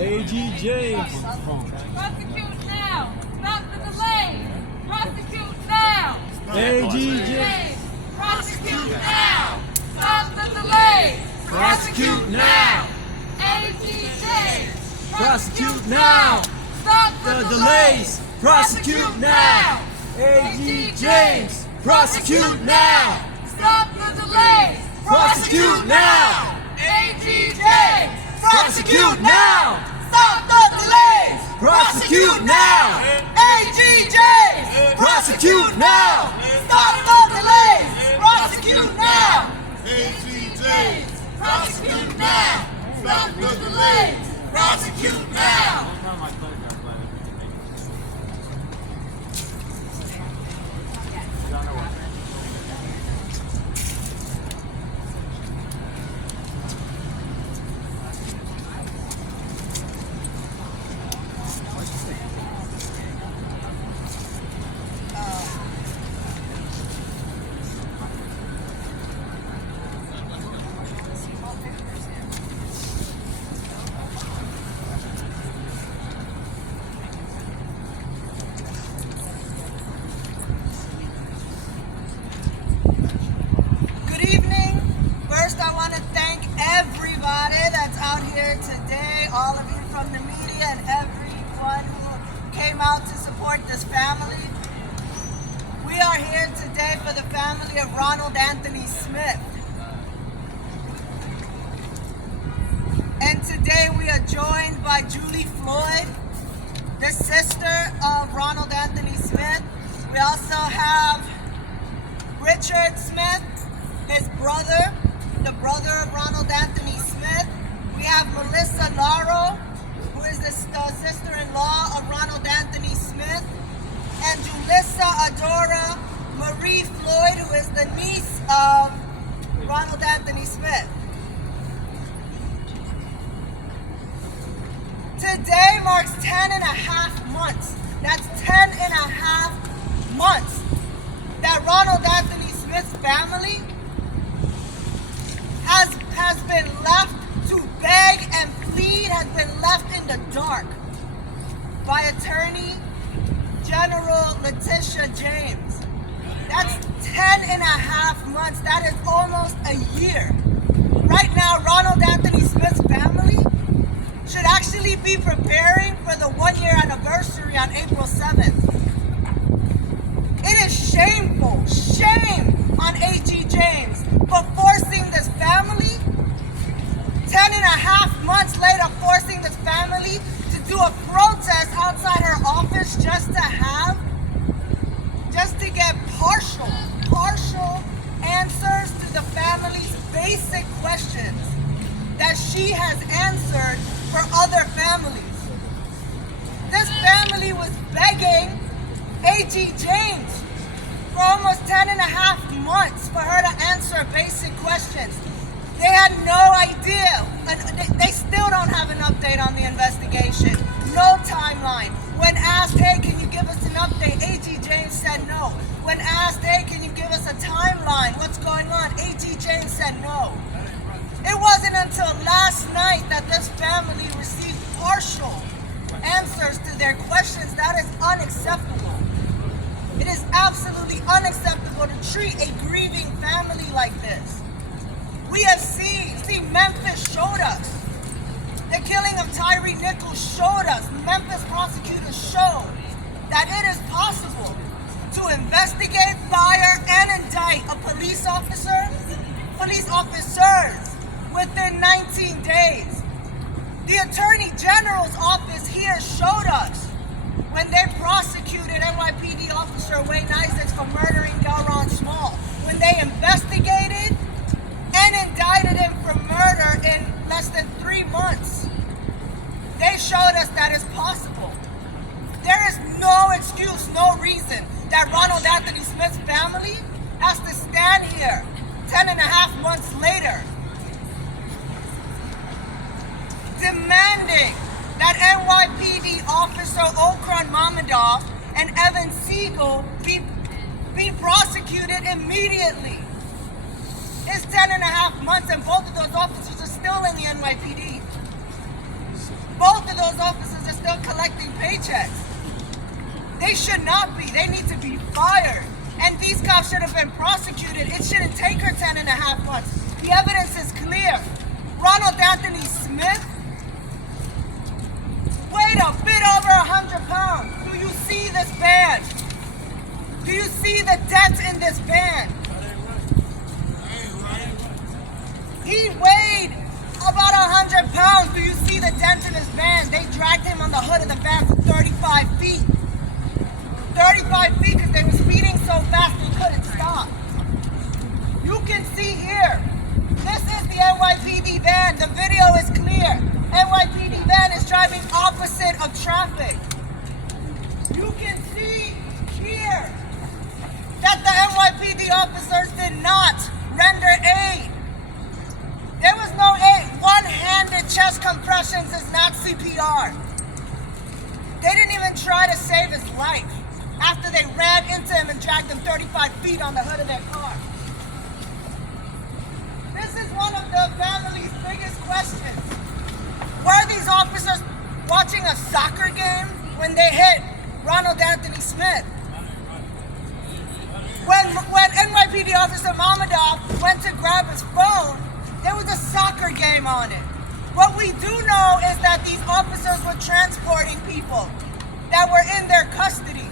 A.G. James. Prosecute now. Stop the delay. Prosecute now. A.G. James. Prosecute now. Stop the delay. Prosecute now. A.G. James. Prosecute now. Stop The delays. Prosecute now. A.G. James. Prosecute now. Stop the delays. Prosecute now. A.G. James. Prosecute now. Stop the delays. Prosecute now. A.G. James. Prosecute now. Stop the delays. Prosecute now. A.G. James. Prosecute now. Stop the delays. Prosecute now. Good evening. First, I want to thank everybody that's out here today, all of you from the media and everyone who came out to support this family. We are here today for the family of Ronald Anthony Smith. And today we are joined by Julie Floyd, the sister of Ronald Anthony Smith. We also have Richard Smith, his brother, the brother of Ronald Anthony Smith. We have Melissa Laro, who is the sister-in-law of Ronald Anthony Smith, and Julissa Adora Marie Floyd, who is the niece of Ronald Anthony Smith. Today marks 10 and a half months. That's 10 and a half months that Ronald Anthony Smith's family has been left to beg and plead, has been left in the dark by Attorney General Letitia James. That's 10 and a half months. That is almost a year. Right now, Ronald Anthony Smith's family should actually be preparing for the 1-year anniversary on April 7th. It is shameful, shame on A.G. James for forcing this family, 10 and a half months later, forcing this family to do a protest outside her office just to get partial answers to the family's basic questions that she has answered for other families. This family was begging A.G. James for almost 10 and a half months for her to answer basic questions. They had no idea, and they still don't have an update on the investigation. No timeline. When asked, hey, can you give us an update? A.G. James said no. When asked, hey, can you give us a timeline? What's going on? A.G. James said no. It wasn't until last night that this family received partial answers to their questions. That is unacceptable. It is absolutely unacceptable to treat a grieving family like this. We have seen Memphis showed us. The killing of Tyre Nichols showed us. Memphis prosecutors showed that it is possible to investigate, fire, and indict a police officers within 19 days. The Attorney General's office here showed us when they prosecuted NYPD officer Wayne Isaacs for murdering Delron Small. When they investigated and indicted him for murder in less than 3 months. They showed us that it's possible. There is no excuse, no reason that Ronald Anthony Smith's family has to stand here 10 and a half months later demanding that NYPD officer Okran Mamadov and Evan Siegel be prosecuted immediately. It's 10 and a half months and both of those officers are still in the NYPD. Both of those officers are still collecting paychecks. They should not be. They need to be fired. And these cops should have been prosecuted. It shouldn't take her 10 and a half months. The evidence is clear. Ronald Anthony Smith weighed a bit over 100 pounds. Do you see this band? Do you see the dent in this band? He weighed about 100 pounds. Do you see the dent in his van? They dragged him on the hood of the van for 35 feet. 35 feet because they were speeding so fast they couldn't stop. You can see here, this is the NYPD van. The video is clear. NYPD van is driving opposite of traffic. You can see here that the NYPD officers did not render aid. There was no aid. One-handed chest compressions is not CPR. They didn't even try to save his life after they ran into him and dragged him 35 feet on the hood of their car. This is one of the family's biggest questions. Were these officers watching a soccer game when they hit Ronald Anthony Smith? When NYPD officer Mamadov went to grab his phone, there was a soccer game on it. What we do know is that these officers were transporting people that were in their custody.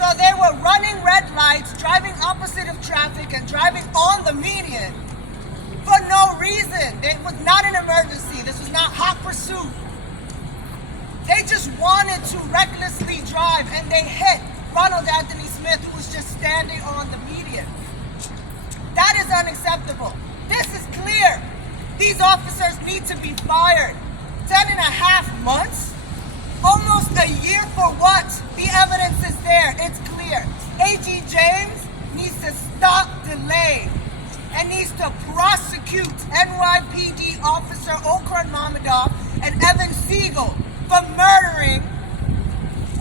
So they were running red lights, driving opposite of traffic, and driving on the median for no reason. It was not an emergency. This was not hot pursuit. They just wanted to recklessly drive, and they hit Ronald Anthony Smith, who was just standing on the median. That is unacceptable. This is clear. These officers need to be fired. 10 and a half months? Almost a year for what? The evidence is there. It's clear. AG James needs to stop delaying and needs to prosecute NYPD officer Okran Mamadov and Evan Siegel for murdering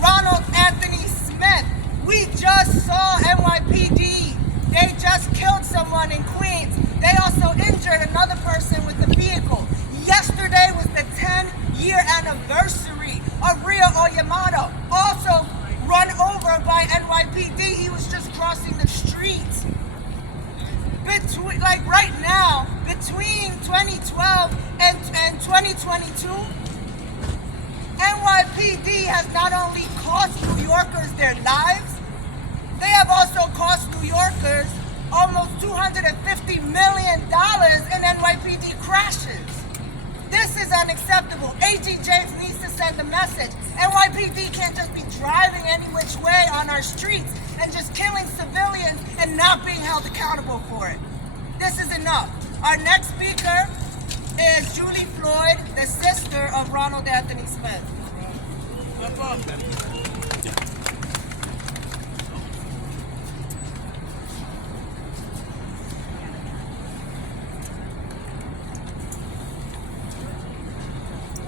Ronald Anthony Smith. We just saw NYPD. They just killed someone in Queens. They also injured another person with a vehicle. Yesterday was the 10-year anniversary of Rio Oyamado, also run over by NYPD. He was just crossing the street. Right now, between 2012 and 2022, NYPD has not only cost New Yorkers their lives, they have also cost New Yorkers almost $250 million in NYPD crashes. This is unacceptable. AG James needs to send a message. NYPD can't just be driving any which way on our streets and just killing civilians and not being held accountable for it. This is enough. Our next speaker is Julie Floyd, the sister of Ronald Anthony Smith.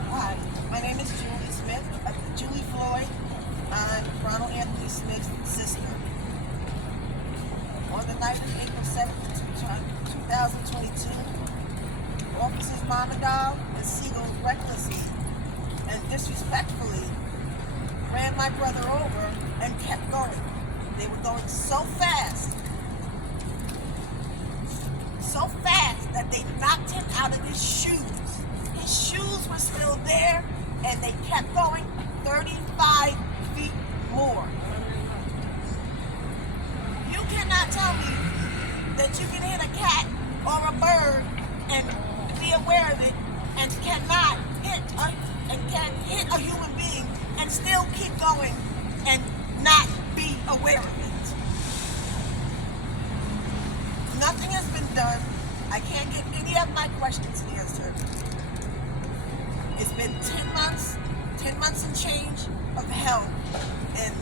Hi, my name is Julie Floyd. I'm Ronald Anthony Smith's sister. On the night of April 7th, 2022, officers Mamadov and Siegel recklessly and disrespectfully ran my brother over and kept going. They were going so fast that they knocked him out of his shoes. His shoes were still there, and they kept going 35 feet more. You cannot tell me that you can hit a cat or a bird and be aware of it, and cannot hit a human being and still keep going and not be aware of it. Nothing has been done. I can't get any of my questions answered. It's been 10 months and change of hell, and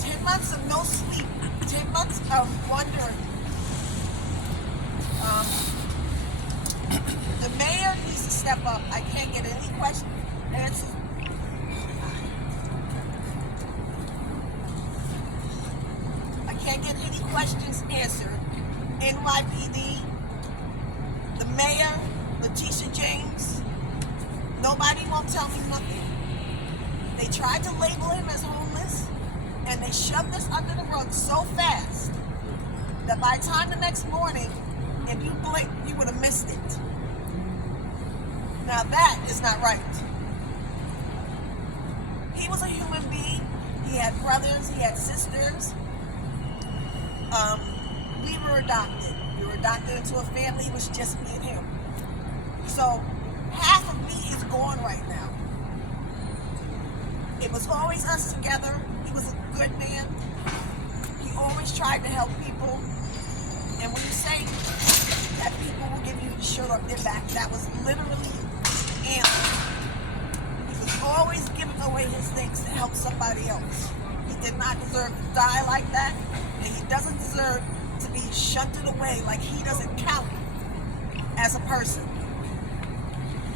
10 months of no sleep, 10 months of wondering. The mayor needs to step up. I can't get any questions answered. I can't get any questions answered. NYPD, the mayor, Letitia James, Nobody won't tell me nothing. They tried to label him as homeless, and they shoved this under the rug so fast that by the time the next morning, if you blinked, you would have missed it. Now that is not right. He was a human being. He had brothers, he had sisters. We were adopted. We were adopted into a family. It was just me and him. So half of me is gone right now. It was always us together. He was a good man. He always tried to help people. And when you say that people will give you the shirt off their back, that was literally him. He was always giving away his things to help somebody else. He did not deserve to die like that, and he doesn't deserve to be shunted away like he doesn't count as a person.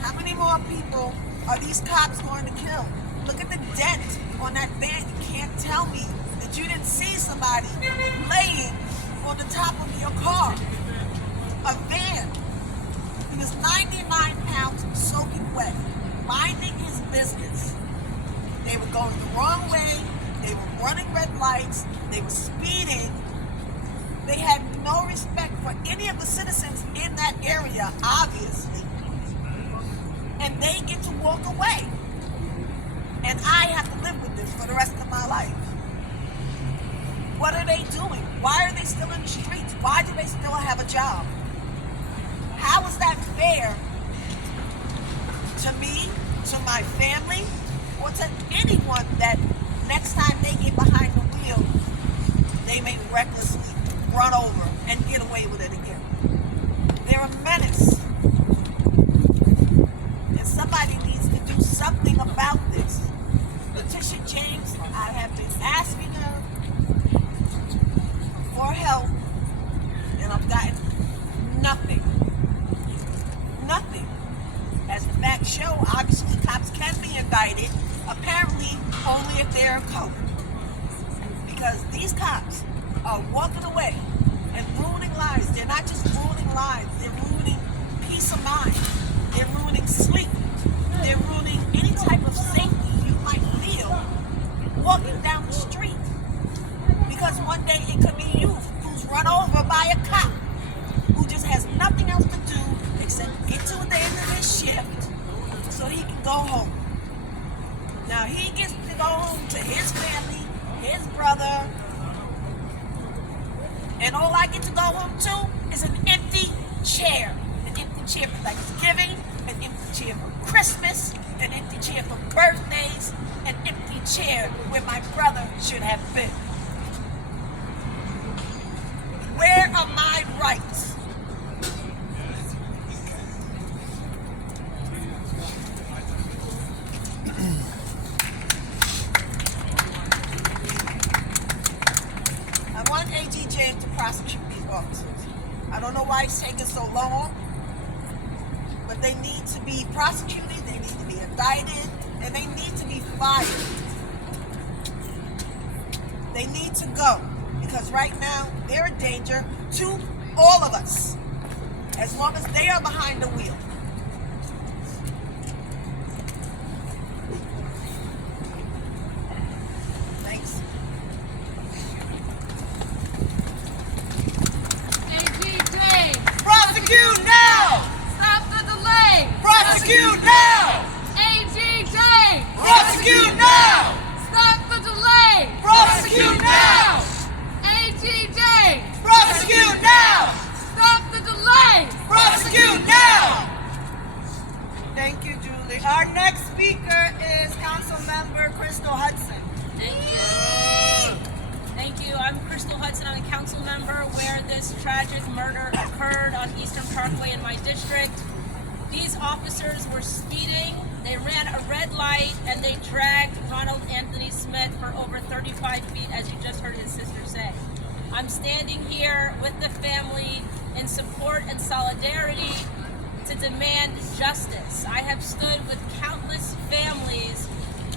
How many more people are these cops going to kill? Look at the dent on that van. You can't tell me that you didn't see somebody laying on the top of your car. A van. He was 99 pounds soaking wet, minding his business. They were going the wrong way. They were running red lights. They were speeding. They had no respect for any of the citizens in that area, obviously. And they get to walk away. And I have to live with this for the rest of my life. What are they doing? Why are they still in the streets? Why do they still have a job? How is that fair to me, to my family, or to anyone that next time they get behind the wheel, they may recklessly run over and get away with it again? They're a menace. And somebody needs to do something about this. Letitia James, I have been asking her for help, and I've gotten nothing. Nothing. As the facts show, obviously cops can be indicted, apparently only if they're colored. Because these cops are walking away and ruining lives. They're not just ruining lives, they're ruining peace of mind. They're ruining sleep. They're ruining any type of safety you might feel walking down the street. Because one day it could be you who's run over by a cop who just has nothing else to do except get to the end of his shift so he can go home. Now he gets to go home to his family, his brother, and all I get to go home to is an empty chair. An empty chair for Thanksgiving, an empty chair for Christmas, an empty chair for birthdays, an empty chair where my brother should have been. Where are my rights? I want AG James to prosecute these officers. I don't know why it's taking so long, but they need to be prosecuted, they need to be indicted, and they need to be fired. They need to go, because right now they're a danger to all of us, as long as they are behind the wheel. Thanks. Prosecute now! Stop the delay! Prosecute now! AGJ! Prosecute now! Stop the delay! Prosecute now! AGJ! Prosecute now! Stop the delay! Prosecute now! Thank you, Julie. Our next speaker is Councilmember Crystal Hudson. Thank you. Thank you. I'm Crystal Hudson. I'm a council member where this tragic murder occurred on Eastern Parkway in my district. These officers were speeding. They ran a red light and they dragged Ronald Anthony Smith for over 35 feet, as you just heard his sister say. I'm standing here with the family in support and solidarity to demand justice. I have stood with countless families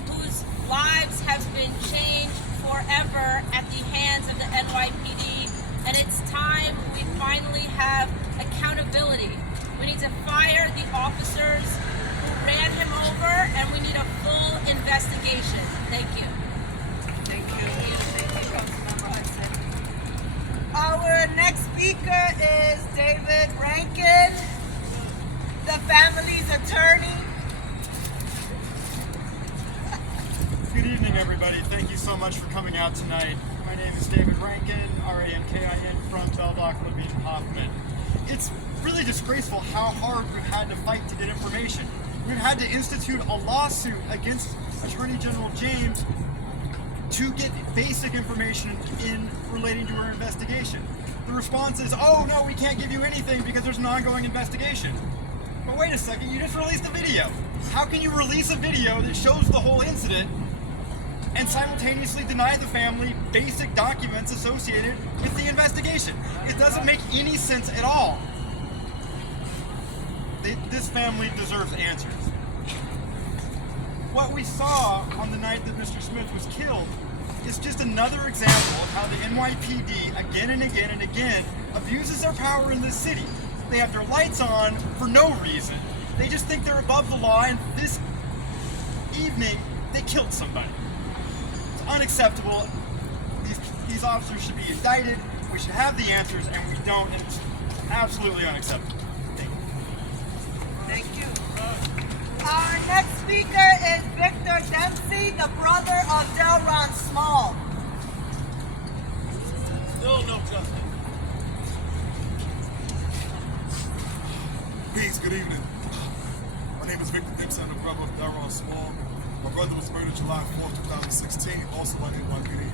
whose lives have been changed forever at the hands of the NYPD, and it's time we finally have accountability. We need to fire the officers who ran him attorney. Good evening, everybody. Thank you so much for coming out tonight. My name is David Rankin, R-A-N-K-I-N, from Beldock, Levine, Hoffman. It's really disgraceful how hard we've had to fight to get information. We've had to institute a lawsuit against Attorney General James to get basic information in relating to our investigation. The response is, oh no, we can't give you anything because there's an ongoing investigation. But wait a second, you just released a video. How can you release a video that shows the whole incident and simultaneously deny the family basic documents associated with the investigation? It doesn't make any sense at all. This family deserves answers. What we saw on the night that Mr. Smith was killed is just another example of how the NYPD again and again and again abuses their power in this city. They have their lights on for no reason. They just think they're above the law, and this evening they killed somebody. It's unacceptable. These officers should be indicted. We should have the answers, and we don't, and it's absolutely unacceptable. Thank you. Thank you. Our next speaker is Victor Dempsey, the brother of Delron Small. Still no justice. Peace, good evening. My name is Victor Dempsey, I'm the brother of Delron Small. My brother was murdered July 4, 2016, also by NYPD.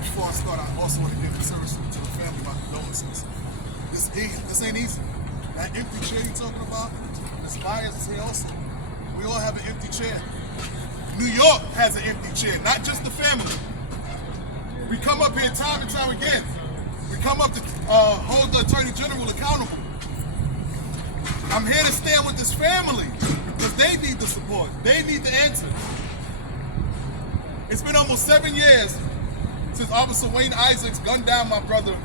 Before I start, I also want to give the service to the family my condolences. This ain't easy. That empty chair you're talking about, Ms. Myers is here also. We all have an empty chair. New York has an empty chair, not just the family. We come up here time and time again. We come up to hold the Attorney General accountable. I'm here to stand with this family because they need the support. They need the answers. It's been almost 7 years since Officer Wayne Isaacs gunned down my brother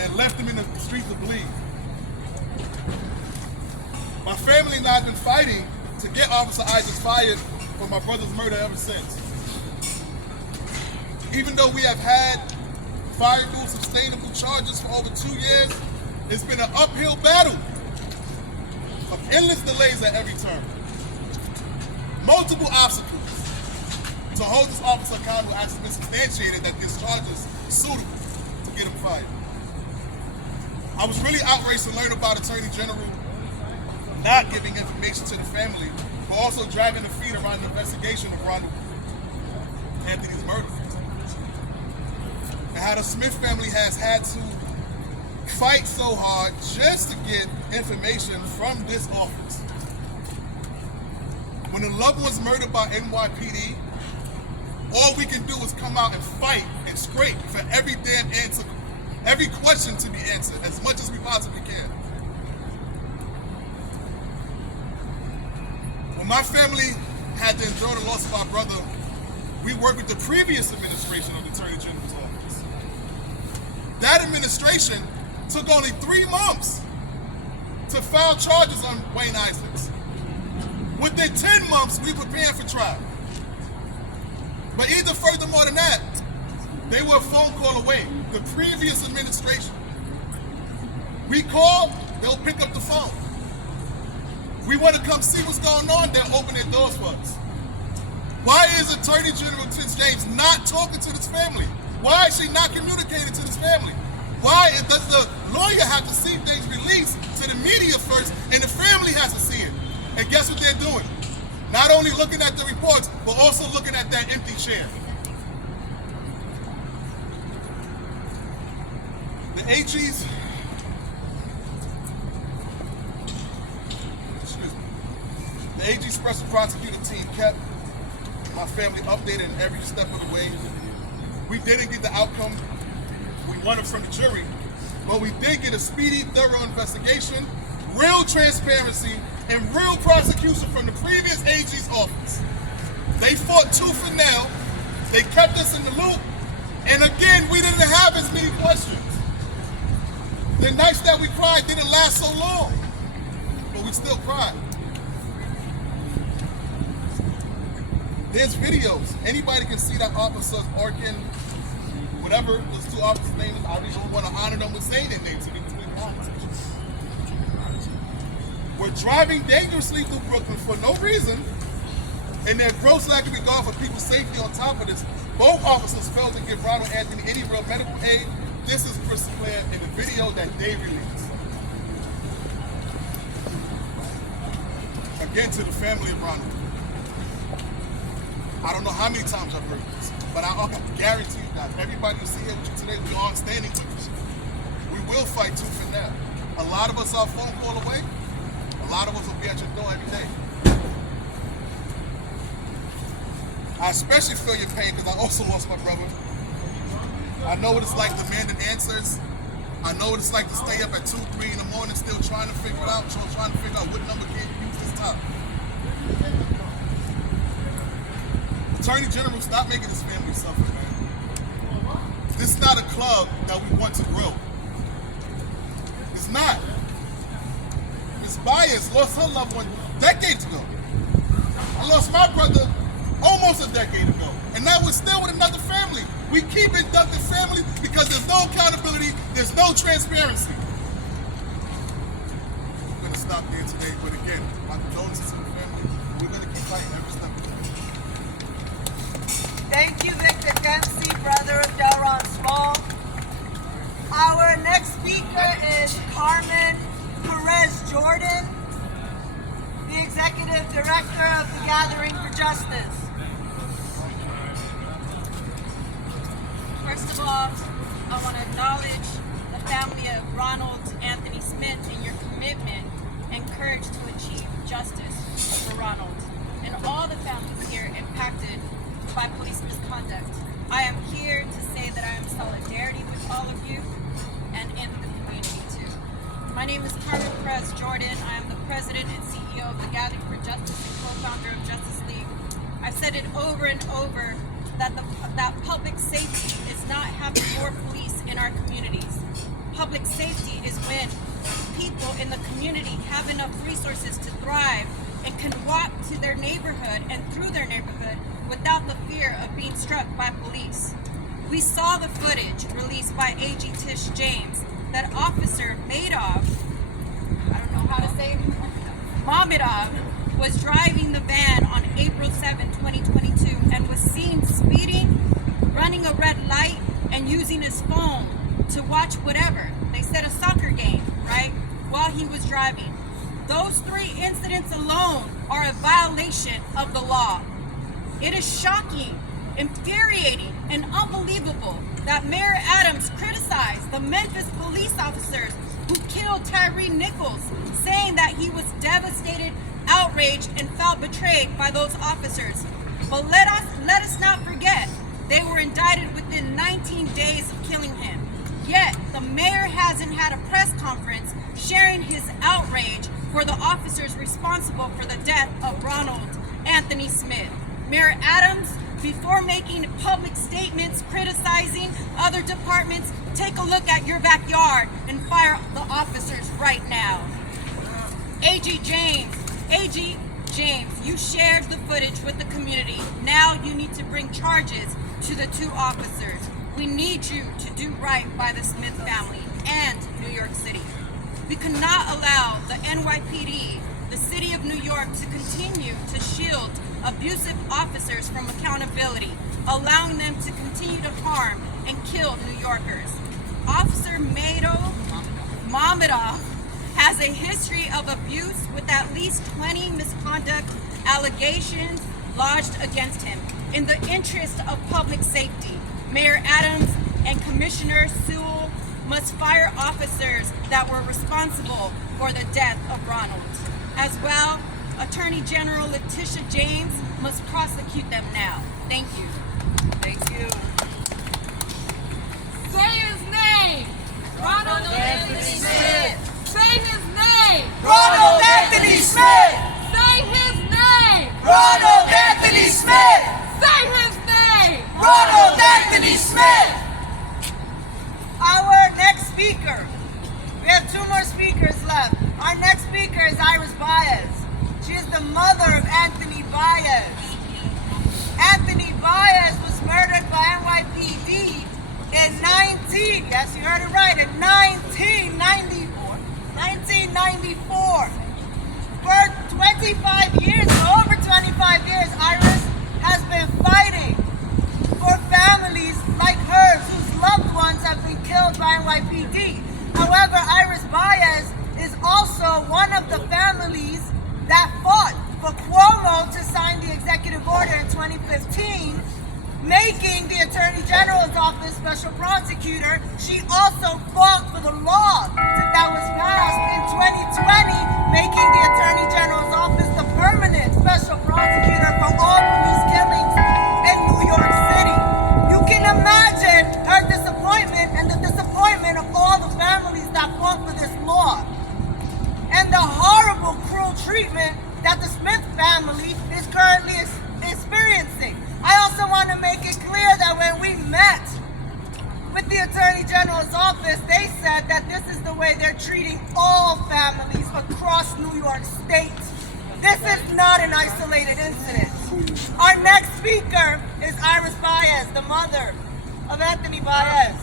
and left him in the streets to bleed. My family and I have been fighting to get Officer Isaacs fired for my brother's murder ever since. Even though we have had fireable, sustainable charges for over 2 years, it's been an uphill battle of endless delays at every turn. Multiple obstacles to hold this officer accountable actually been substantiated that this charge is suitable to get him fired. I was really outraged to learn about Attorney General not giving information to the family, but also dragging the feet around the investigation of Ronald Anthony's murder. And how the Smith family has had to fight so hard just to get information from this office. When a loved one's murdered by NYPD, all we can do is come out and fight and scrape for every damn answer, every question to be answered as much as we possibly can. When my family had to endure the loss of our brother, we worked with the previous administration of the Attorney General's office. That administration took only 3 months to file charges on Wayne Isaacs. Within 10 months, we prepared for trial. But even furthermore than that, they were a phone call away, the previous administration. We call, they'll pick up the phone. We want to come see what's going on, they'll open their doors for us. Why is Attorney General Tish James not talking to this family? Why is she not communicating to this family? Why does the lawyer have to see things released to the media first and the family has to see it? And guess what they're doing? Not only looking at the reports, but also looking at that empty chair. The AG's, the AG Special Prosecutor team kept my family updated in every step of the way. We didn't get the outcome we wanted from the jury, but we did get a speedy, thorough investigation, real transparency, and real prosecution from the previous AG's office. They fought tooth and nail, they kept us in the loop, and again, we didn't have as many questions. The nights that we cried didn't last so long, but we still cried. There's videos. Anybody can see that officers Orkin, whatever those 2 officers' names, I just want to honor them with saying their names in between the officers. were driving dangerously through Brooklyn for no reason, and their gross lack of regard for people's safety. On top of this, both officers failed to give Ronald Anthony any real medical aid. This is crystal clear in the video that they released. Again, to the family of Ronald, I don't know how many times I've heard this, but I guarantee you that everybody who's here with you today, we are standing with you. We will fight tooth and nail. A lot of us are a phone call away. A lot of us will be at your door every day. I especially feel your pain because I also lost my brother. I know what it's like demanding answers. I know what it's like to stay up at 2, 3 in the morning still trying to figure it out, trying to figure out what number can you use this time. Attorney General, stop making this family suffer, man. This is not a club that we want to grow. It's not. Ms. Baez lost her loved one decades ago. I lost my brother almost a decade ago. And now we're still with another family. We keep inducting family because there's no accountability, there's no transparency. We're going to stop there today, but again, my condolences to the family. We're going to keep fighting every step of the way. Thank you, Victor Dempsey, brother of Delron Small. Our next speaker is Carmen Perez Jordan, the Executive Director of the Gathering for Justice. First of all, I want to acknowledge the family of Ronald Anthony Smith and your commitment and courage to achieve justice for Ronald and all the families here impacted by police misconduct. I am here to say that I am in solidarity with all of you and in the community too. My name is Carmen Perez Jordan. I am the President and CEO of the Gathering for Justice and co-founder of Justice League. I've said it over and over that public safety is not having more police in our communities. Public safety is when people in the community have enough resources to thrive and can walk to their neighborhood and through their neighborhood without the fear of being struck by police. We saw the footage released by AG Tish James that Officer Maidov, I don't know how to say it, Mamedov, was driving the van on April 7, 2022 and was seen speeding, running a red light, and using his phone to watch whatever. They said a soccer game, right? While he was driving. Those 3 incidents alone are a violation of the law. It is shocking, infuriating, and unbelievable that Mayor Adams criticized the Memphis police officers who killed Tyree Nichols, saying that he was devastated, outraged, and felt betrayed by those officers. But let us not forget, they were indicted within 19 days of killing him. Yet, the mayor hasn't had a press conference sharing his outrage for the officers responsible for the death of Ronald Anthony Smith. Mayor Adams, before making public statements criticizing other departments, take a look at your backyard and fire the officers right now. AG James, you shared the footage with the community. Now you need to bring charges to the 2 officers. We need you to do right by the Smith family and New York City. We cannot allow the NYPD, the City of New York, to continue to shield abusive officers from accountability, allowing them to continue to harm and kill New Yorkers. Officer Mamedov has a history of abuse with at least 20 misconduct allegations lodged against him. In the interest of public safety, Mayor Adams and Commissioner Sewell must fire officers that were responsible for the death of Ronald. As well, Attorney General Letitia James must prosecute them now. Thank you. Thank you. Say his name. Ronald Anthony Smith. Say his name. Ronald Anthony Smith! Say his name. Ronald Anthony Smith! Say his name. Ronald Anthony Smith! Our next speaker, we have 2 more speakers left. Our next speaker is Iris Baez. She is the mother of Anthony Baez. Anthony Baez was murdered by NYPD in yes, you heard it right, in 1994. 25 years, for over 25 years, Iris has been fighting for families like hers whose loved ones have been killed by NYPD. However, Iris Baez is also one of the families that fought for Cuomo to sign the executive order in 2015, making the Attorney General's office special prosecutor. She also fought for the law that was passed in 2020, making the Attorney General's office the permanent special prosecutor for all police killings in New York City. You can imagine her disappointment and the disappointment of all the families that fought for this law, and the horrible, cruel treatment that the Smith family is currently experiencing. I also want to make it clear that when we met with the Attorney General's office, they said that this is the way they're treating all families across New York State. This is not an isolated incident. Our next speaker is Iris Baez, the mother of Anthony Baez.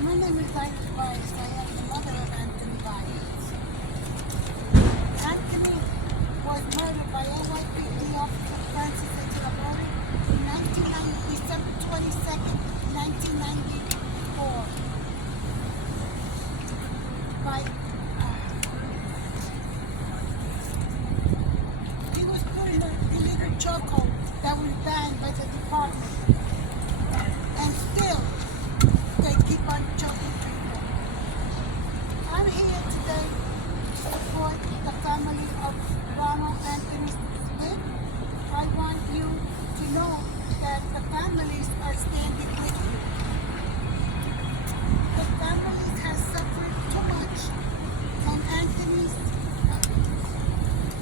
My name is Iris Baez. I am the mother of Anthony Baez. Anthony was murdered by NYPD officer Francis Echelaborri in December 22nd, 1994. He was put in a illegal chokehold that was banned by the department. And still, they keep on choking people. I'm here today to support the family of Ronald Anthony Smith. I want you to know that the families are standing with you. The families have suffered too much, and Anthony's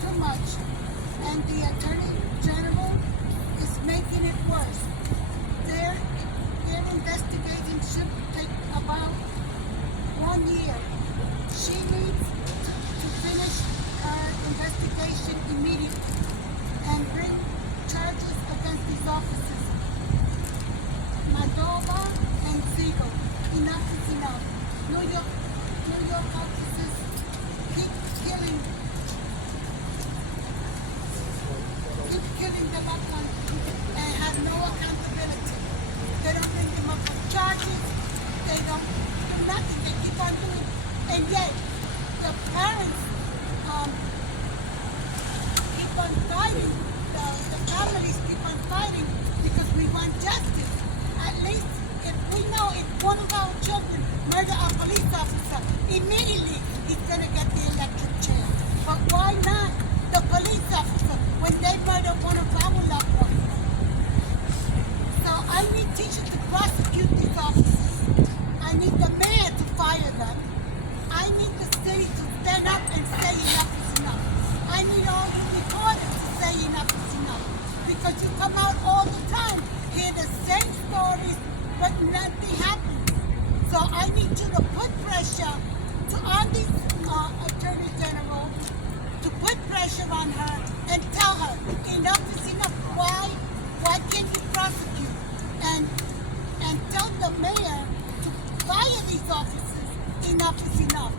too much, and the Attorney General is making it worse. Their investigation should take about 1 year. She needs to finish her investigation immediately and bring charges against these officers. Madova and Ziegel, enough is enough. New York officers keep killing the loved ones and have no accountability. They don't bring them up for charges. They don't do nothing. They keep on doing. And yet, the parents keep on fighting. The families keep on fighting because we want justice. At least if we know if one of our children murder a police officer, immediately he's going to get the electric chair. But why not the police officer when they murder one of our loved ones? So I need teachers to prosecute these officers. I need the mayor to fire them. I need the city to stand up and say enough is enough. I need all the reporters to say enough is enough. Because you come out all the time, hear the same stories, but nothing happens. So I need you to put pressure on the Attorney General, to put pressure on her and tell her enough is enough. Why can't you prosecute? And tell the mayor to fire these officers. Enough is enough.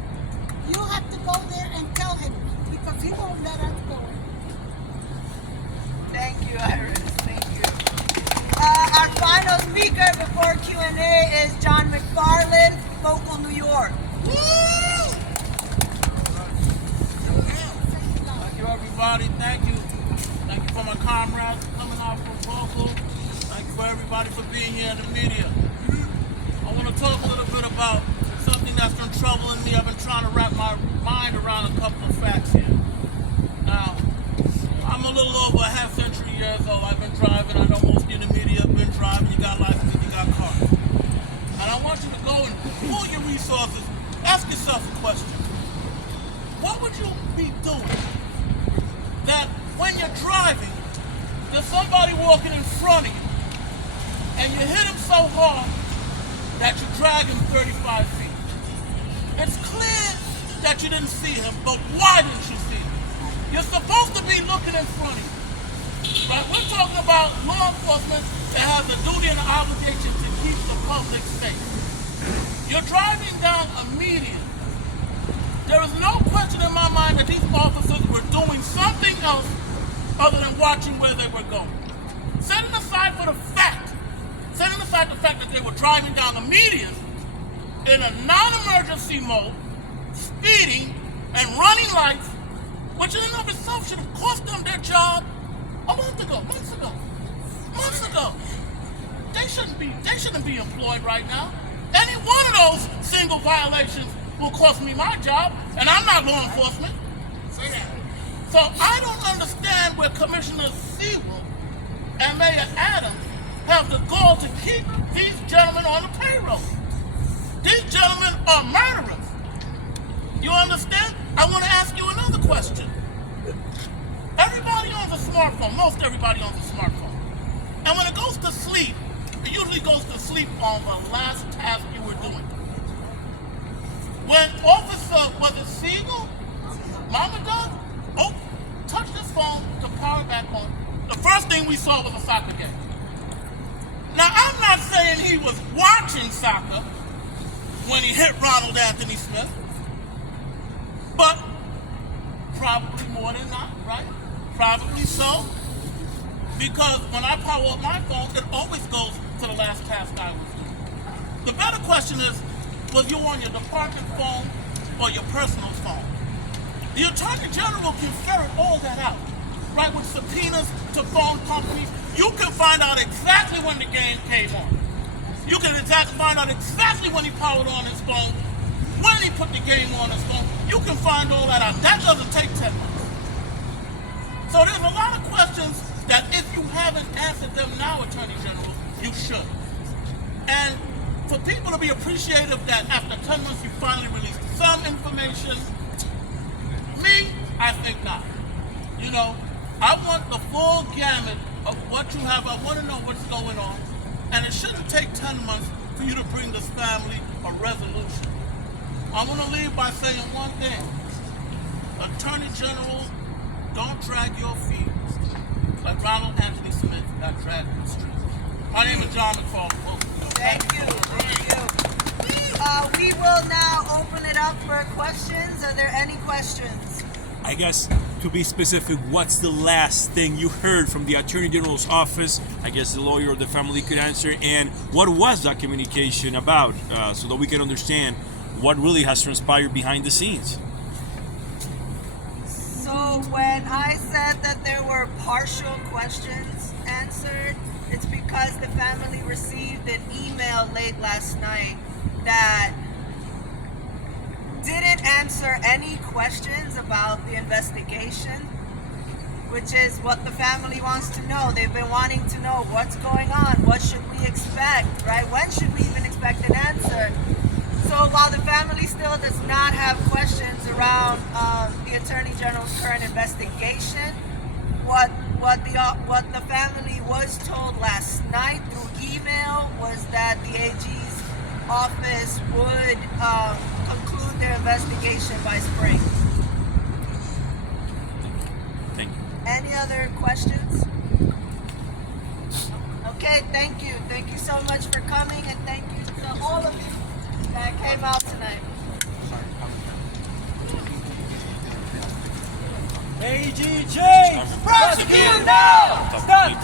You have to go there and tell him because he won't let us go. Thank you, Iris. Thank you. Our final speaker before Q&A is John McFarland, Focal, New York. Thank you, everybody. Thank you. Thank you for my comrades coming out from Focal. Thank you for everybody for being here in the media. I want to talk a little bit about something that's been troubling me. I've been trying to wrap my mind around a couple of facts here. Now, I'm a little over a half century years old. I've been driving. I know most of you in the media have been driving. You got licenses, you got cars. And I want you to go and pull your resources. Ask yourself a question. What would you be doing that when you're driving, there's somebody walking in front of you and you hit him so hard that you drag him 35 feet? It's clear that you didn't see him, but why didn't you see him? You're supposed to be looking in front of you. Right? We're talking about law enforcement that has a duty and an obligation to keep the public safe. You're driving down a median doing something else other than watching where they were going. Setting aside the fact that they were driving down the median in a non-emergency mode, speeding and running lights, which in and of itself should have cost them their job months ago. They shouldn't be employed right now. Any one of those single violations will cost me my job, and I'm not law enforcement. Say that. So I don't understand where Commissioner Sewell and Mayor Adams have the gall to keep these gentlemen on the payroll. These gentlemen are murderers. You understand? I want to ask you another question. Everybody owns a smartphone. Most everybody owns a smartphone. And when it goes to sleep, it usually goes to sleep on the last task you were doing. When Officer, was it Siegel? Mama Doug? Oh, touched his phone to power it back on. The first thing we saw was a soccer game. Now, I'm not saying he was watching soccer when he hit Ronald Anthony Smith, but probably more than not, right? Probably so. Because when I power up my phone, it always goes to the last task I was doing. The better question is, was you on your department phone or your personal phone? The Attorney General can ferret all that out, right? With subpoenas to phone companies, you can find out exactly when the game came on. You can find out exactly when he powered on his phone, when he put the game on his phone. You can find all that out. That doesn't take 10 months. So there's a lot of questions that if you haven't answered them now, Attorney General, you should. And for people to be appreciative that after 10 months you finally released some information, me, I think not. You know, I want the full gamut of what you have. I want to know what's going on. And it shouldn't take 10 months for you to bring this family a resolution. I'm going to leave by saying one thing. Attorney General, don't drag your feet like Ronald Anthony Smith got dragged in the street. My name is John McFarland. Thank you. We will now open it up for questions. Are there any questions? I guess, to be specific, what's the last thing you heard from the Attorney General's office? I guess the lawyer or the family could answer. And what was that communication about, so that we can understand what really has transpired behind the scenes? So when I said that there were partial questions answered, it's because the family received an email late last night that didn't answer any questions about the investigation, which is what the family wants to know. They've been wanting to know what's going on, what should we expect, right? When should we even expect an answer? So while the family still does not have questions around the Attorney General's current investigation, what the family was told last night through email was that the AG's office would conclude their investigation by spring. Thank you. Any other questions? Okay, thank you. Thank you so much for coming, and thank you to all of you that came out tonight. AG James, prosecute now! Stop